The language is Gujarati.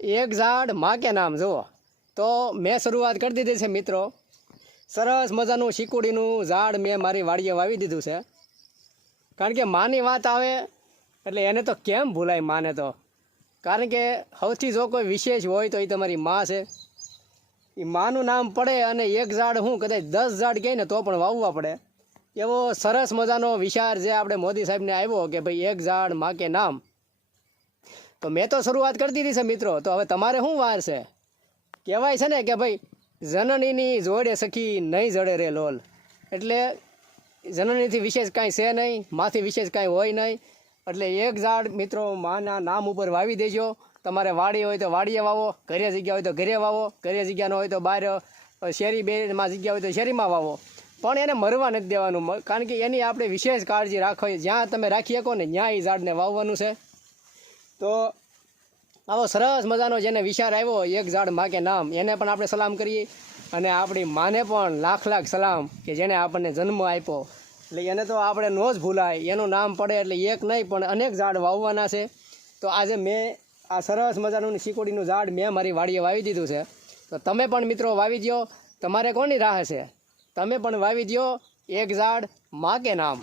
એક ઝાડ માં કે નામ જુઓ તો મેં શરૂઆત કરી દીધી છે મિત્રો। સરસ મજાનું શીકુડીનું ઝાડ મેં મારી વાડીએ વાવી દીધું છે। કારણ કે માની વાત આવે એટલે એને તો કેમ ભૂલાય માને તો, કારણ કે સૌથી જો કોઈ વિશેષ હોય તો એ તમારી માં છે। એ માનું નામ પડે અને એક ઝાડ હું કદાચ 10 ઝાડ કહે ને તો પણ વાવવા પડે, એવો સરસ મજાનો વિચાર જે આપણે મોદી સાહેબને આવ્યો કે ભાઈ એક ઝાડ માં કે નામ। તો મેં તો શરૂઆત કરી દીધી છે મિત્રો, તો હવે તમારે શું વાર છે? કહેવાય છે ને કે ભાઈ જનનીની જોડે સખી નહીં જડે રે લોલ, એટલે જનનીથી વિશેષ કાંઈ છે નહીં, માથી વિશેષ કાંઈ હોય નહીં। એટલે એક ઝાડ મિત્રો માના નામ ઉપર વાવી દેજો। તમારે વાડી હોય તો વાડીએ વાવો, ઘરે જગ્યા હોય તો ઘરે વાવો, ઘરે જગ્યા ન હોય તો બહાર શેરી બેમાં જગ્યા હોય તો શેરીમાં વાવો, પણ એને મરવા નથી દેવાનું, કારણ કે એની આપણે વિશેષ કાળજી રાખો। જ્યાં તમે રાખી શકો ને ત્યાં એ ઝાડને વાવવાનું છે। તો આવો સરસ મજાનો જેને વિચાર આવ્યો એક ઝાડ માં કે નામ, એને પણ આપણે સલામ કરીએ અને આપણી માને પણ લાખ લાખ સલામ કે જેને આપણને જન્મ આપ્યો। એટલે એને તો આપણે ન જ ભૂલાય, એનું નામ પડે એટલે એક નહીં પણ અનેક ઝાડ વાવવાના છે। તો આજે મેં આ સરસ મજાનું શીકોડીનું ઝાડ મેં મારી વાડીએ વાવી દીધું છે। તો તમે પણ મિત્રો વાવી દો, તમારે કોની રાહ છે? તમે પણ વાવી દો એક ઝાડ માં કે નામ।